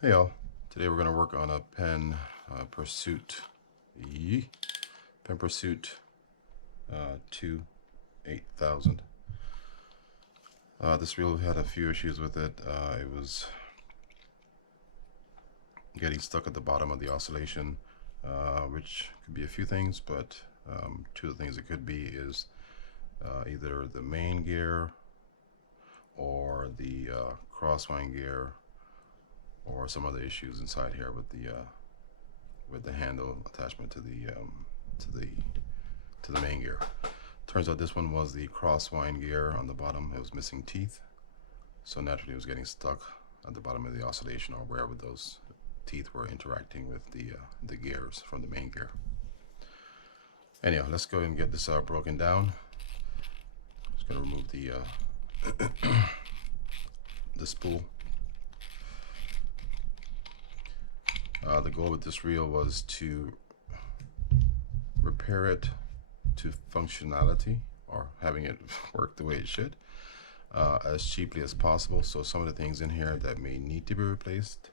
Hey y'all, today we're going to work on a Penn Pursuit Penn Pursuit II 8000. This reel had a few issues with it. It was getting stuck at the bottom of the oscillation, which could be a few things, but two of the things it could be is either the main gear or the crosswind gear, or some other issues inside here with the handle attachment to the main gear. Turns out this one was the crosswind gear on the bottom. It was missing teeth, so naturally it was getting stuck at the bottom of the oscillation, or wherever those teeth were interacting with the gears from the main gear. Anyhow, let's go ahead and get this broken down. Just gonna remove the the spool. The goal with this reel was to repair it to functionality, or having it work the way it should, as cheaply as possible. So some of the things in here that may need to be replaced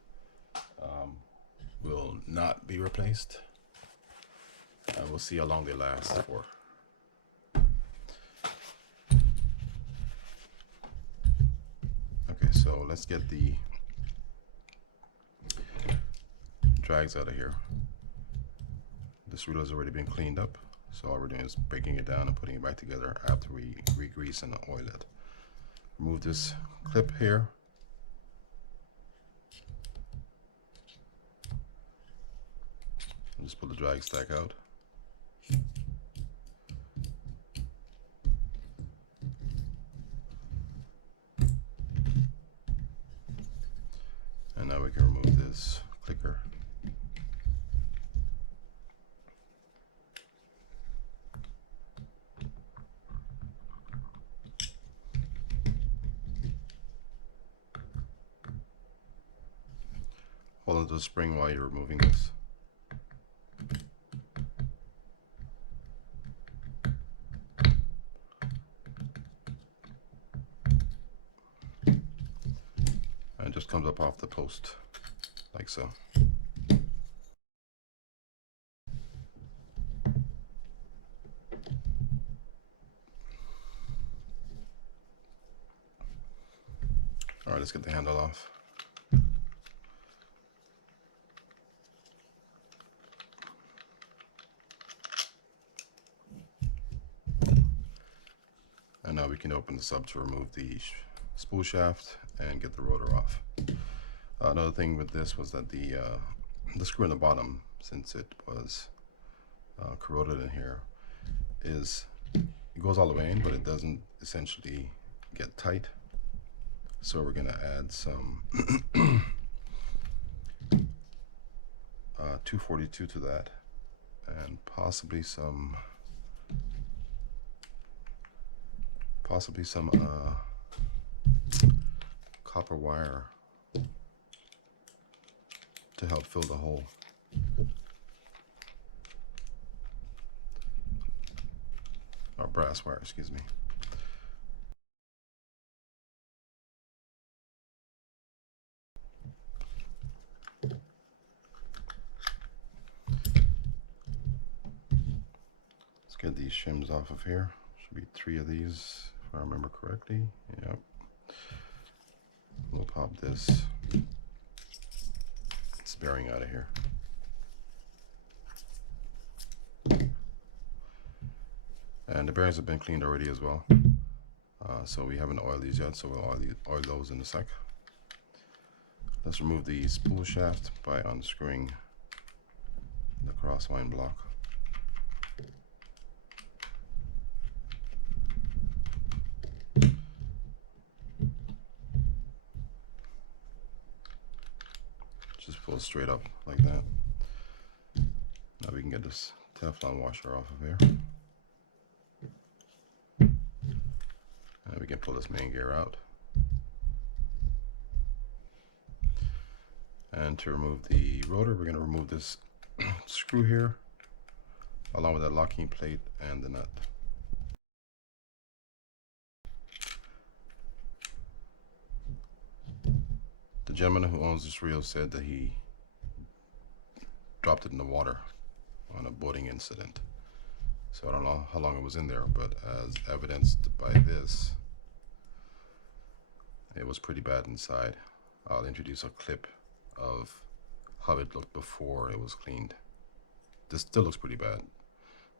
will not be replaced, and we'll see how long they last for. Okay, so let's get the drags out of here. This reel has already been cleaned up, so all we're doing is breaking it down and putting it back together after we re-grease and oil it. Remove this clip here. And just pull the drag stack out. And now we can remove this clicker. Hold on to the spring while you're removing this. And it just comes up off the post, like so. All right, let's get the handle off. And now we can open this up to remove the spool shaft and get the rotor off. Another thing with this was that the screw in the bottom, since it was corroded in here, it goes all the way in, but it doesn't essentially get tight. So we're gonna add some 242 to that, and possibly some copper wire to help fill the hole. Or brass wire, excuse me. Let's get these shims off of here. Should be 3 of these, if I remember correctly. Yep. We'll pop this bearing out of here. And the bearings have been cleaned already as well. So we haven't oiled these yet, so we'll oil those in a sec. Let's remove the spool shaft by unscrewing the crosswind block. Just pull straight up like that. Now we can get this Teflon washer off of here. And we can pull this main gear out. And to remove the rotor, we're going to remove this screw here, along with that locking plate and the nut. The gentleman who owns this reel said that he dropped it in the water on a boating incident. So I don't know how long it was in there, but as evidenced by this, it was pretty bad inside. I'll introduce a clip of how it looked before it was cleaned. This still looks pretty bad,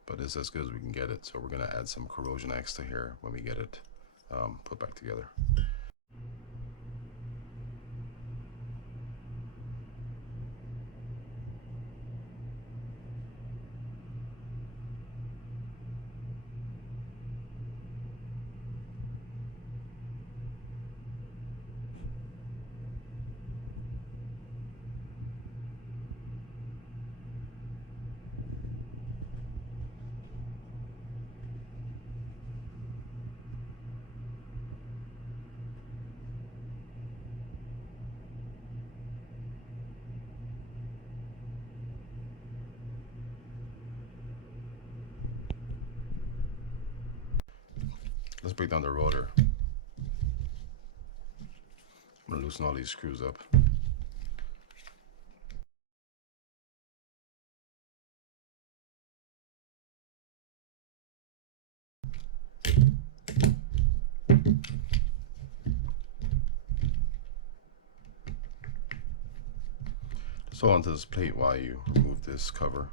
but it's as good as we can get it. So we're gonna add some corrosion extra here when we get it put back together. Let's break down the rotor. I'm gonna loosen all these screws up. Just hold onto this plate while you remove this cover.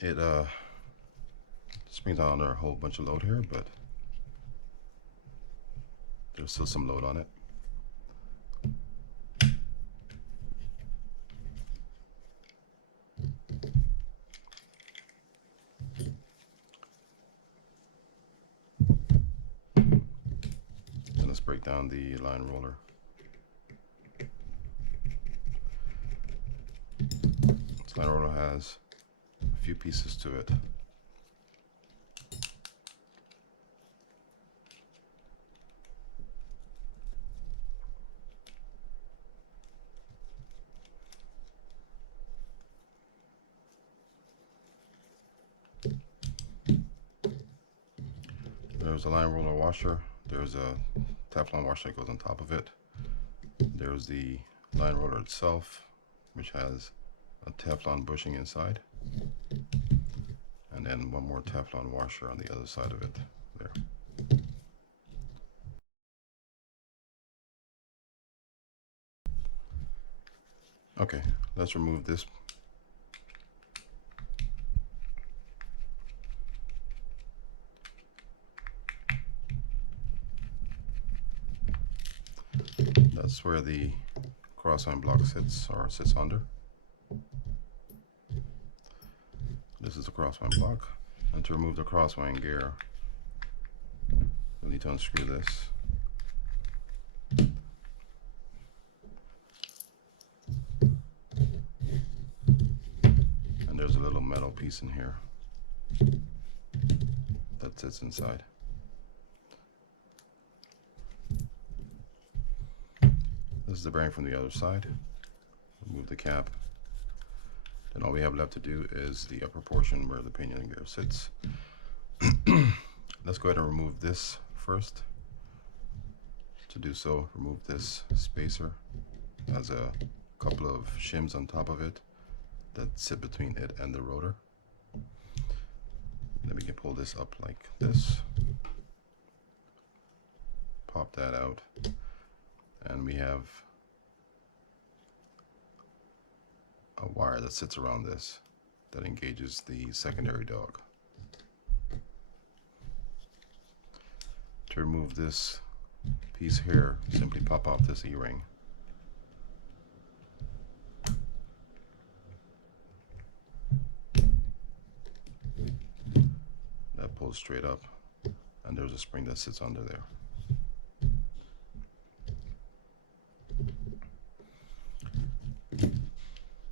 It just brings down a whole bunch of load here, but there's still some load on it. And let's break down the line roller. This line roller has a few pieces to it. There's a line roller washer. There's a Teflon washer that goes on top of it. There's the line roller itself, which has a Teflon bushing inside. And then one more Teflon washer on the other side of it there. Okay, let's remove this. That's where the crosswind block sits under. This is the crosswind block. And to remove the crosswind gear, we'll need to unscrew this. And there's a little metal piece in here that sits inside. This is the bearing from the other side. Remove the cap. Then all we have left to do is the upper portion where the pinion gear sits. Let's go ahead and remove this first. To do so, remove this spacer. It has a couple of shims on top of it that sit between it and the rotor. Then we can pull this up like this. Pop that out. And we have a wire that sits around this that engages the secondary dog. To remove this piece here, simply pop off this E-ring. That pulls straight up, and there's a spring that sits under there.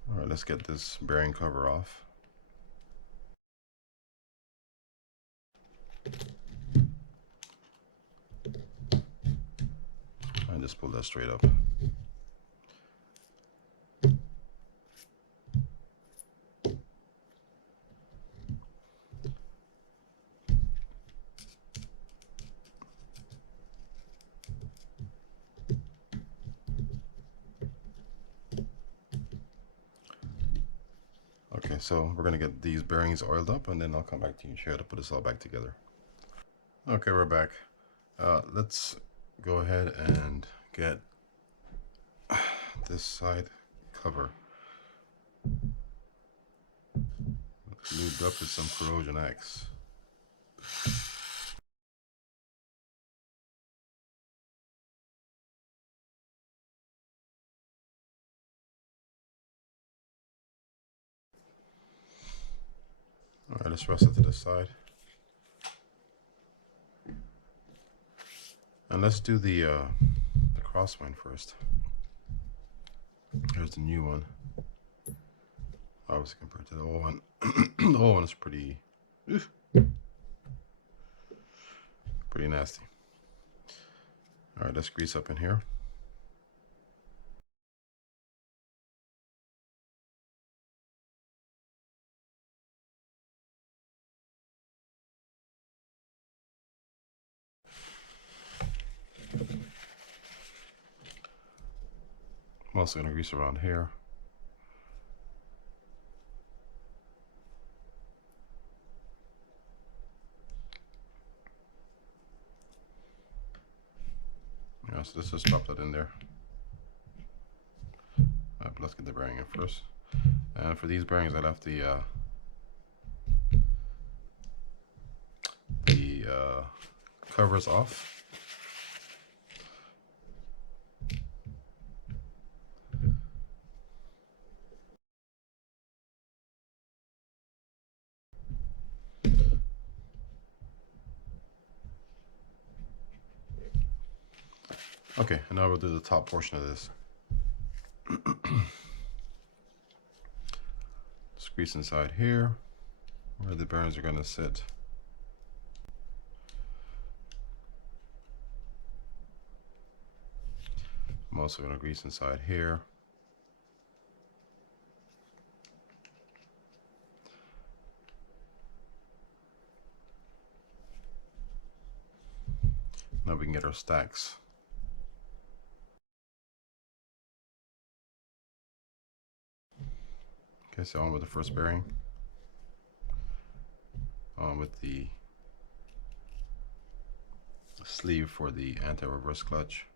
All right, let's get this bearing cover off. And just pull that straight up. so we're gonna get these bearings oiled up, and then I'll come back to you and show you how to put this all back together. Okay, we're back. Let's go ahead and get this side cover lubed up with some corrosion X. All right, let's rest it to the side. And let's do the crosswind first. Here's the new one. Obviously compared to the old one. The old one is pretty nasty. All right, let's grease up in here. I'm also going to grease around here. Yeah, so let's just drop that in there. Alright, but let's get the bearing in first. And for these bearings, I left the covers off. Okay, and now we'll do the top portion of this. Just grease inside here, where the bearings are going to sit. I'm also going to grease inside here. Now we can get our stacks. Okay, so on with the first bearing. On with the sleeve for the anti-reverse clutch.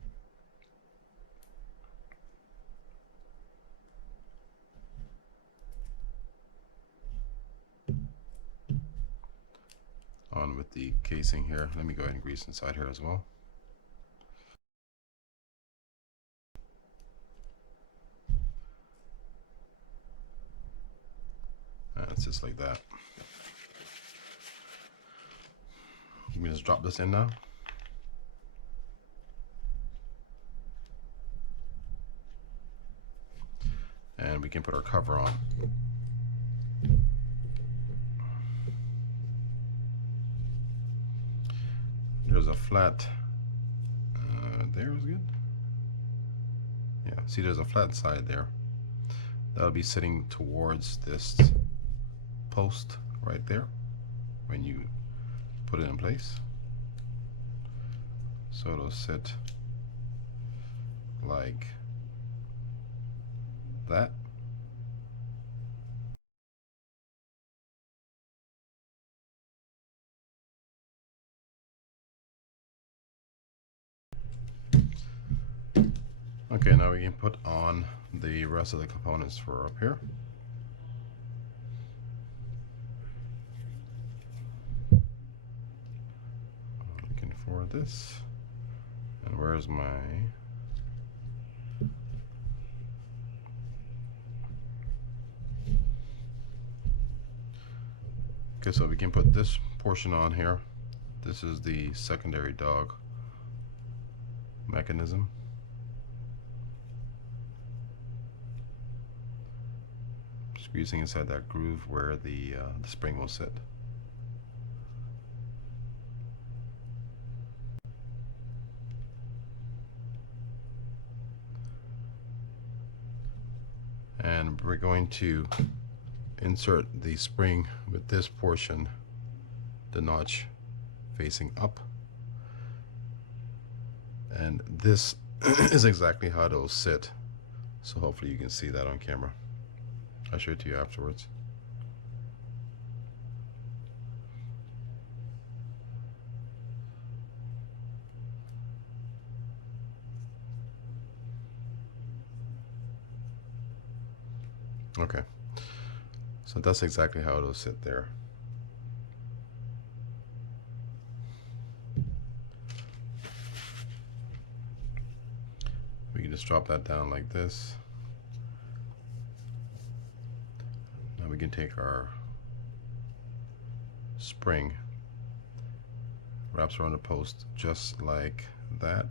On with the casing here. Let me go ahead and grease inside here as well. And it's just like that. Let me just drop this in now. And we can put our cover on. There's a flat, there is good. Yeah, see there's a flat side there. That'll be sitting towards this post right there when you put it in place. So it'll sit like that. Okay, now we can put on the rest of the components for up here. Looking for this. And where's my... Okay, so we can put this portion on here. This is the secondary dog mechanism. Squeezing inside that groove where the spring will sit. And we're going to insert the spring with this portion, the notch facing up. And this is exactly how it'll sit. So hopefully you can see that on camera. I'll show it to you afterwards. Okay, so that's exactly how it'll sit there. We can just drop that down like this. Now we can take our spring, wraps around the post just like that.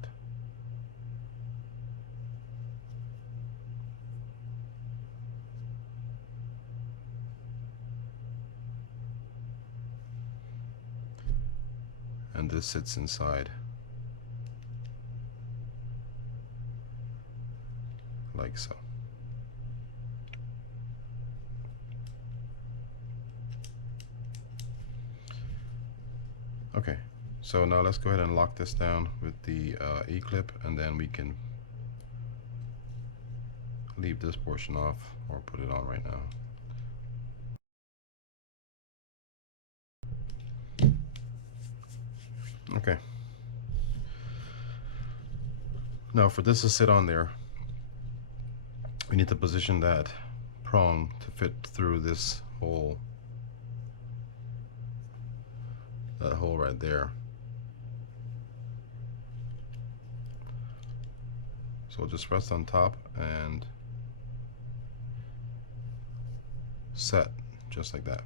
And this sits inside like so. Okay, so now let's go ahead and lock this down with the E-clip, and then we can leave this portion off or put it on right now. Okay. Now for this to sit on there, we need to position that prong to fit through this hole, that hole right there. So just rest on top and set just like that.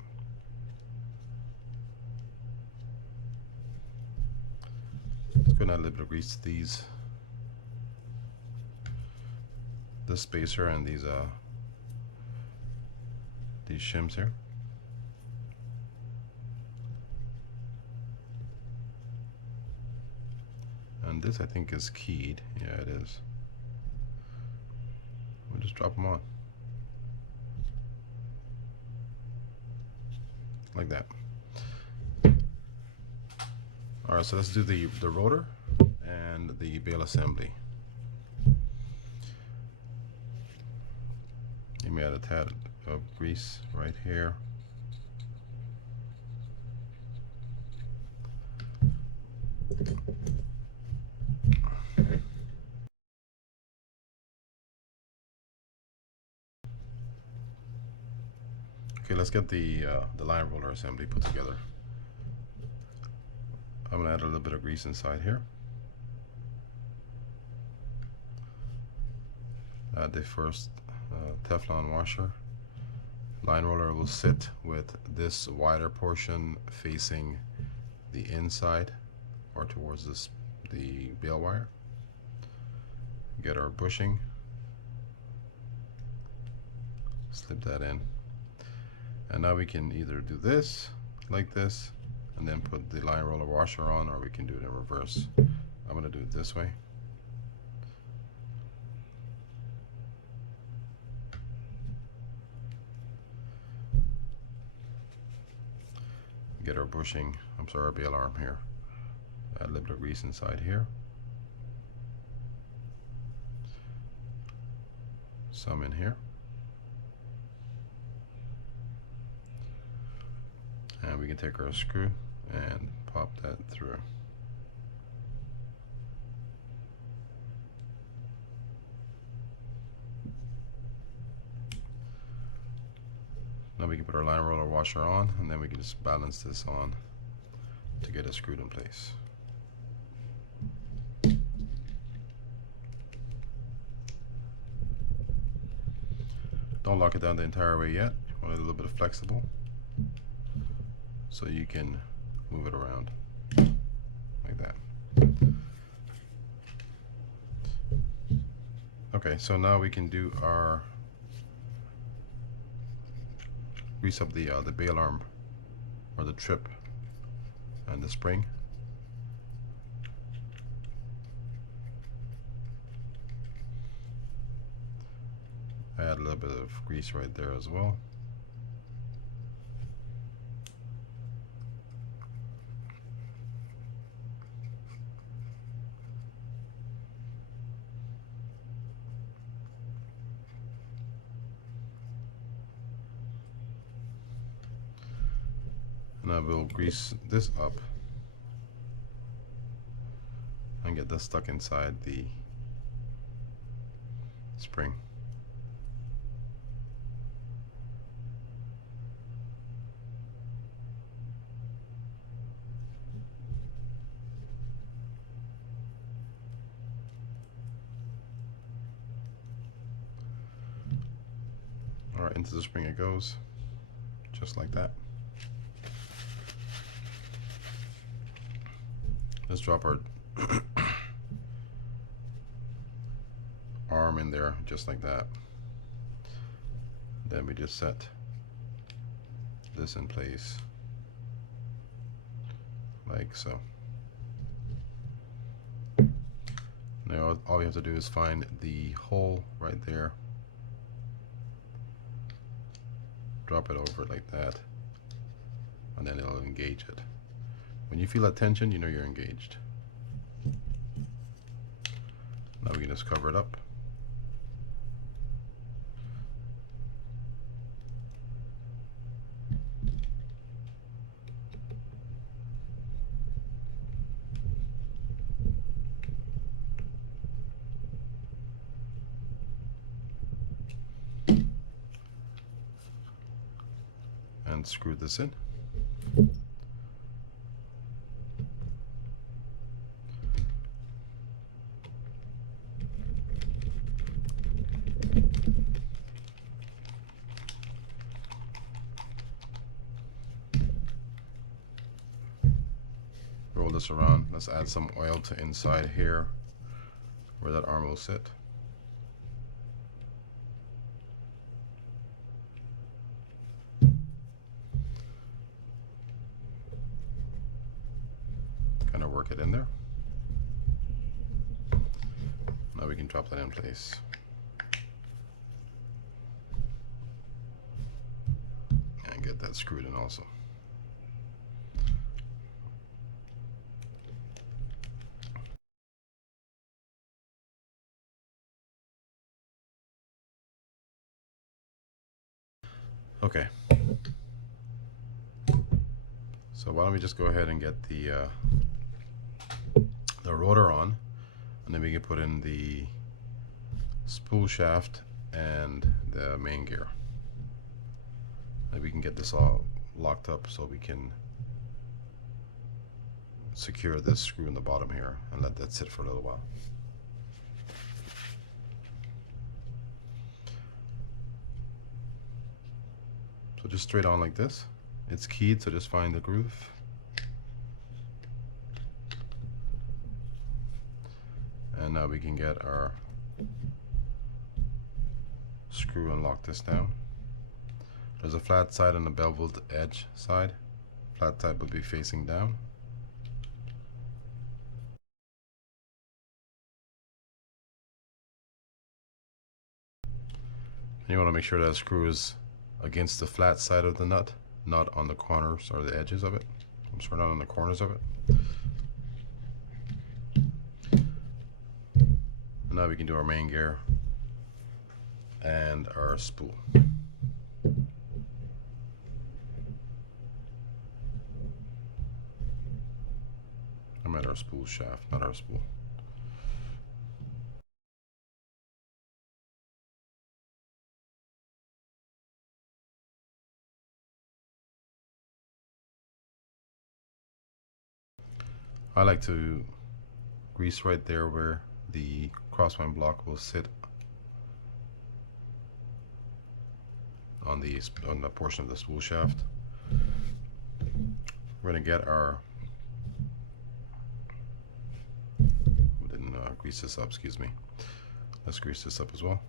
Let's go and add a little bit of grease to these, this spacer and these shims here. And this I think is keyed. Yeah, it is. We'll just drop them on like that. All right, so let's do the rotor and the bail assembly. You may add a tad of grease right here. Okay, let's get the line roller assembly put together. I'm gonna add a little bit of grease inside here. Add the first Teflon washer. Line roller will sit with this wider portion facing the inside or towards the bail wire. Get our bushing, slip that in, and now we can either do this like this and then put the line roller washer on, or we can do it in reverse. I'm going to do it this way. Get our bushing, our bail arm here. Add a little bit of grease inside here. Some in here. And we can take our screw and pop that through. Now we can put our line roller washer on, and then we can just balance this on to get it screwed in place. Don't lock it down the entire way yet. You want it a little bit of flexible so you can move it around like that. Okay, so now we can do our grease up the bail arm or the trip and the spring. Add a little bit of grease right there as well. And I will grease this up and get this stuck inside the spring. Alright, into the spring it goes, just like that. Let's drop our arm in there, just like that. Then we just set this in place, like so. Now all we have to do is find the hole right there, drop it over it like that, and then it'll engage it. When you feel that tension, you know you're engaged. Now we can just cover it up. And screw this in. Roll this around. Let's add some oil to inside here where that arm will sit. Kind of work it in there. Now we can drop that in place. And get that screwed in also. Okay. So why don't we just go ahead and get the rotor on, and then we can put in the spool shaft and the main gear. And we can get this all locked up so we can secure this screw in the bottom here and let that sit for a little while. So just straight on like this. It's keyed, so just find the groove. And now we can get our screw and lock this down. There's a flat side and a beveled edge side. Flat side will be facing down. And you want to make sure that screw is against the flat side of the nut, not on the corners or the edges of it. I'm sorry, not on the corners of it. And now we can do our main gear and our spool. I meant our spool shaft, not our spool. I like to grease right there where the crosswind block will sit on the portion of the spool shaft. We're going to get our, we didn't grease this up, excuse me. Let's grease this up as well.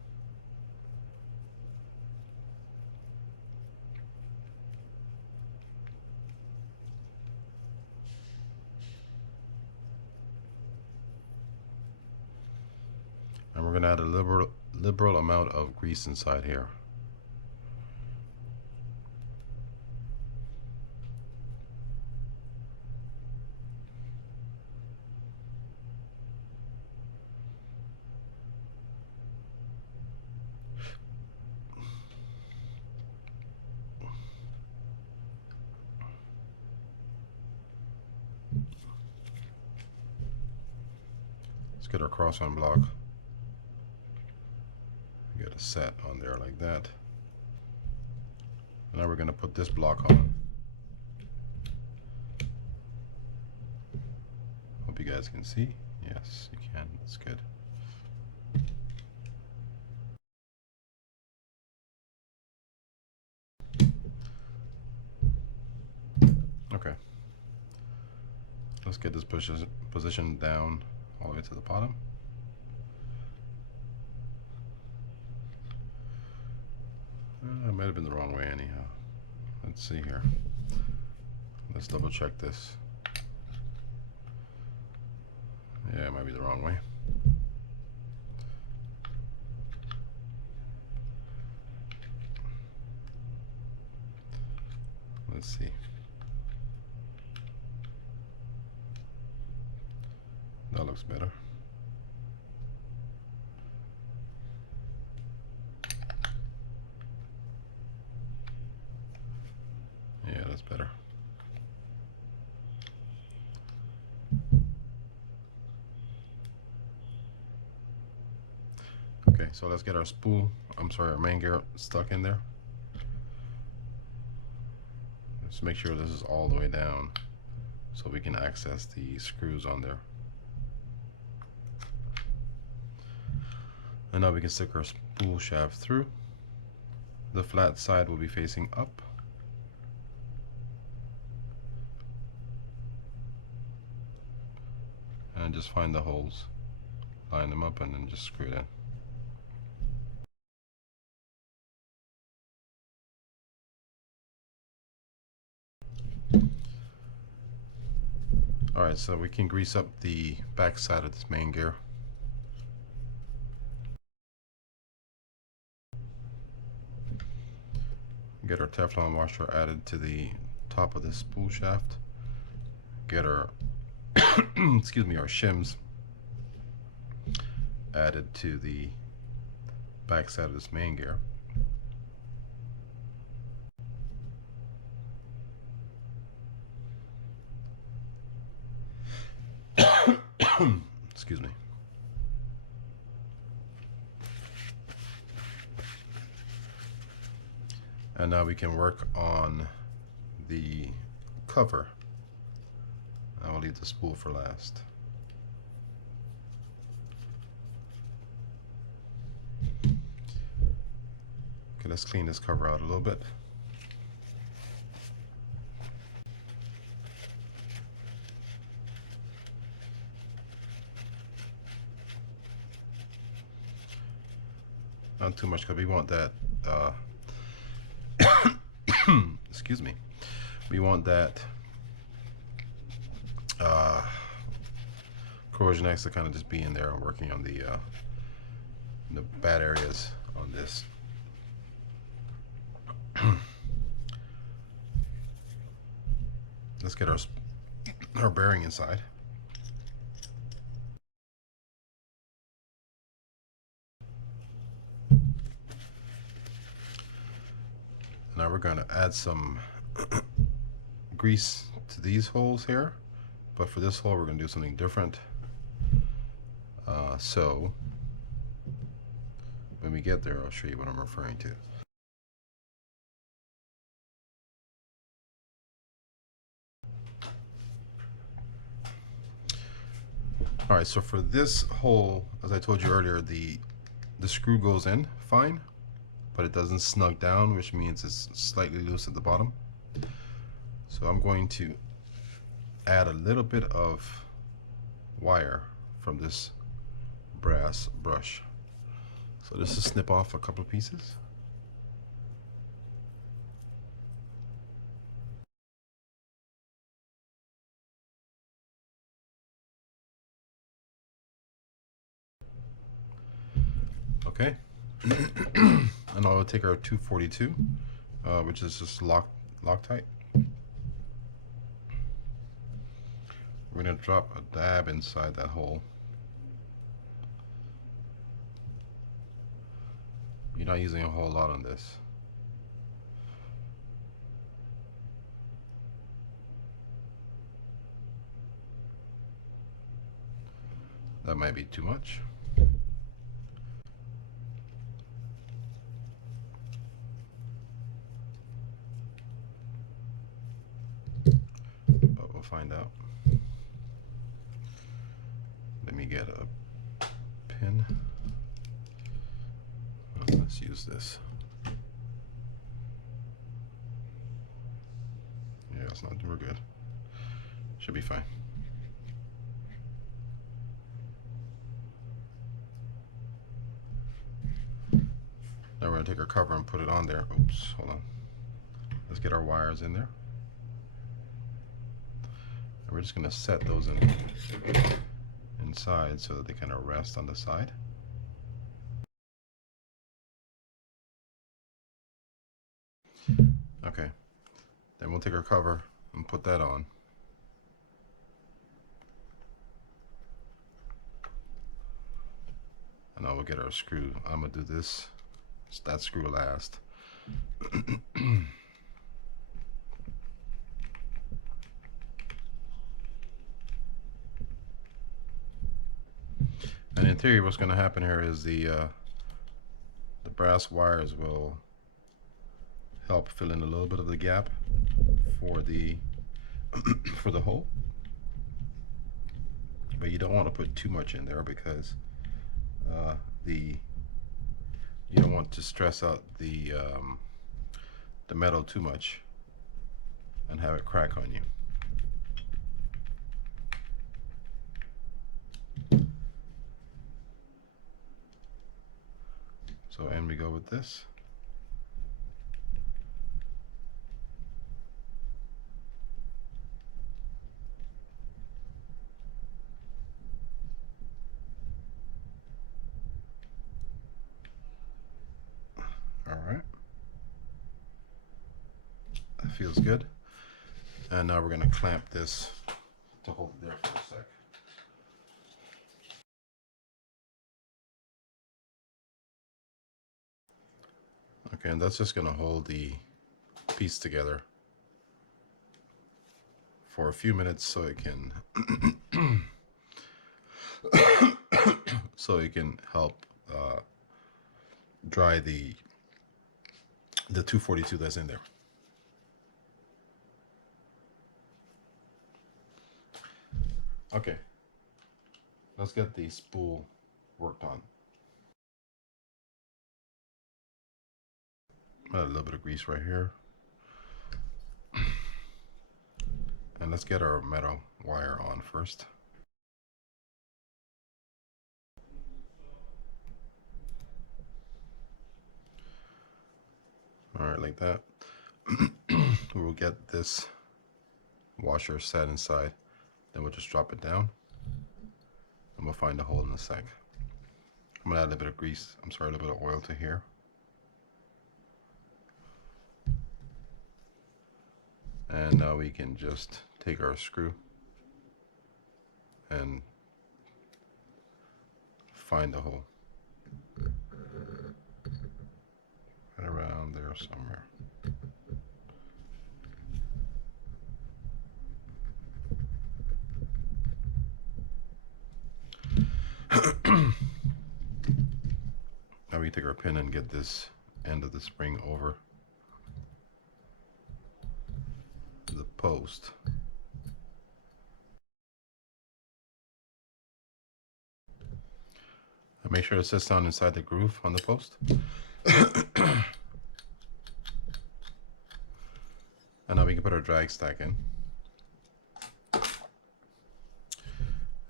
And we're going to add a liberal amount of grease inside here. Let's get our cross-on block. Get a set on there like that. And now we're going to put this block on. Hope you guys can see. Yes, you can. That's good. Let's get this position down all the way to the bottom. It might have been the wrong way anyhow. Let's see here. Let's double check this. Yeah, it might be the wrong way. Let's see. That looks better. Yeah, that's better. Okay, so let's get our spool, our main gear stuck in there. Just make sure this is all the way down so we can access the screws on there. And now we can stick our spool shaft through. The flat side will be facing up. And just find the holes, line them up, and then just screw it in. Alright, so we can grease up the back side of this main gear. Get our Teflon washer added to the top of the spool shaft. Get our excuse me, our shims added to the back side of this main gear. Excuse me. And now we can work on the cover. I will leave the spool for last. Okay, let's clean this cover out a little bit. Not too much, because we want that excuse me, we want that corrosion X to kind of just be in there and working on the bad areas on this. Let's get our bearing inside. Now we're going to add some grease to these holes here, but for this hole we're going to do something different. So when we get there, I'll show you what I'm referring to. Alright, so for this hole, as I told you earlier, the screw goes in fine, but it doesn't snug down, which means it's slightly loose at the bottom. So I'm going to add a little bit of wire from this brass brush. So just to snip off a couple of pieces. Okay. And I'll take our 242, which is just Loctite. We're going to drop a dab inside that hole. You're not using a whole lot on this. That might be too much. But we'll find out. Let me get a pin. Let's use this. Yeah, it's not, we're good. Should be fine. Now we're going to take our cover and put it on there. Oops, hold on. Let's get our wires in there. And we're just going to set those inside so that they kind of rest on the side. Okay, then we'll take our cover and put that on. And now we'll get our screw. I'm going to do that screw last. And in theory, what's going to happen here is the brass wires will help fill in a little bit of the gap for the for the hole. But you don't want to put too much in there because you don't want to stress out the metal too much and have it crack on you. So in we go with this. All right. That feels good. And now we're going to clamp this to hold it there for a sec. Okay, and that's just going to hold the piece together for a few minutes so it can help dry the 242 that's in there. Okay, let's get the spool worked on. A little bit of grease right here. And let's get our metal wire on first. All right, like that. We'll get this washer set inside, then we'll just drop it down and we'll find a hole in a sec. I'm gonna add a little bit of grease, a little bit of oil to here. And now we can just take our screw and find a hole. Right around there somewhere. Now we take our pin and get this end of the spring over the post. And make sure it sits down inside the groove on the post. And now we can put our drag stack in.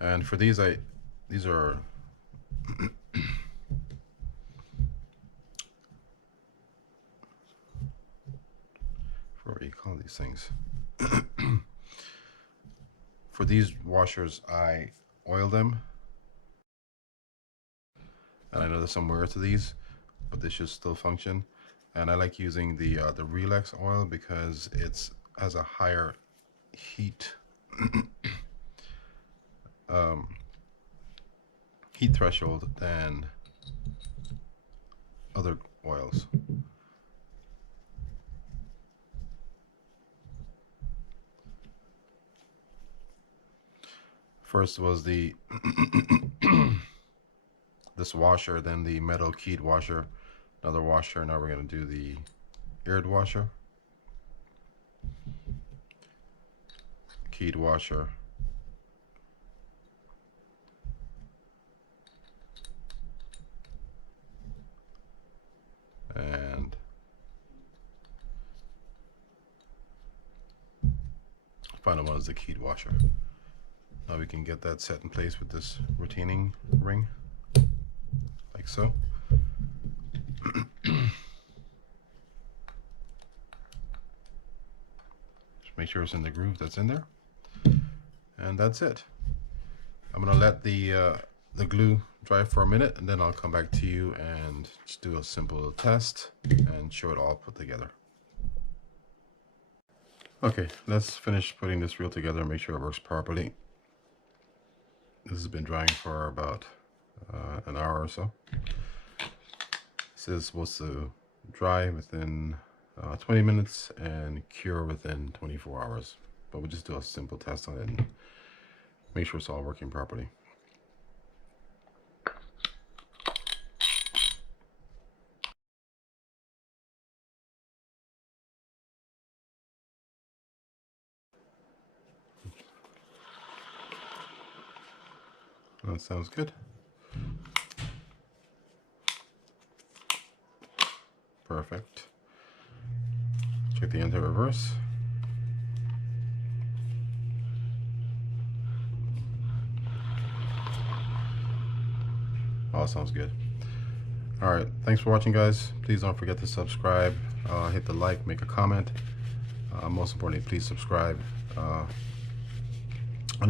And for these are what do you call these things? For these washers, I oil them. And I know there's some wear to these, but they should still function. And I like using the Relax oil because it has a higher heat heat threshold than other oils. First was the this washer, then the metal keyed washer, another washer. Now we're going to do the eared washer, keyed washer, and final one is the keyed washer. Now we can get that set in place with this retaining ring, like so. make sure it's in the groove that's in there. And that's it. I'm gonna let the glue dry for a minute, and then I'll come back to you and just do a simple test and show it all put together. Okay, let's finish putting this reel together and make sure it works properly. This has been drying for about an hour or so. This is supposed to dry within 20 minutes and cure within 24 hours. But we'll just do a simple test on it and make sure it's all working properly. That sounds good. Perfect. Check the anti-reverse. Oh, sounds good. All right, thanks for watching, guys. Please don't forget to subscribe, hit the like, make a comment. Most importantly, please subscribe. And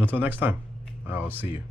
until next time, I'll see you.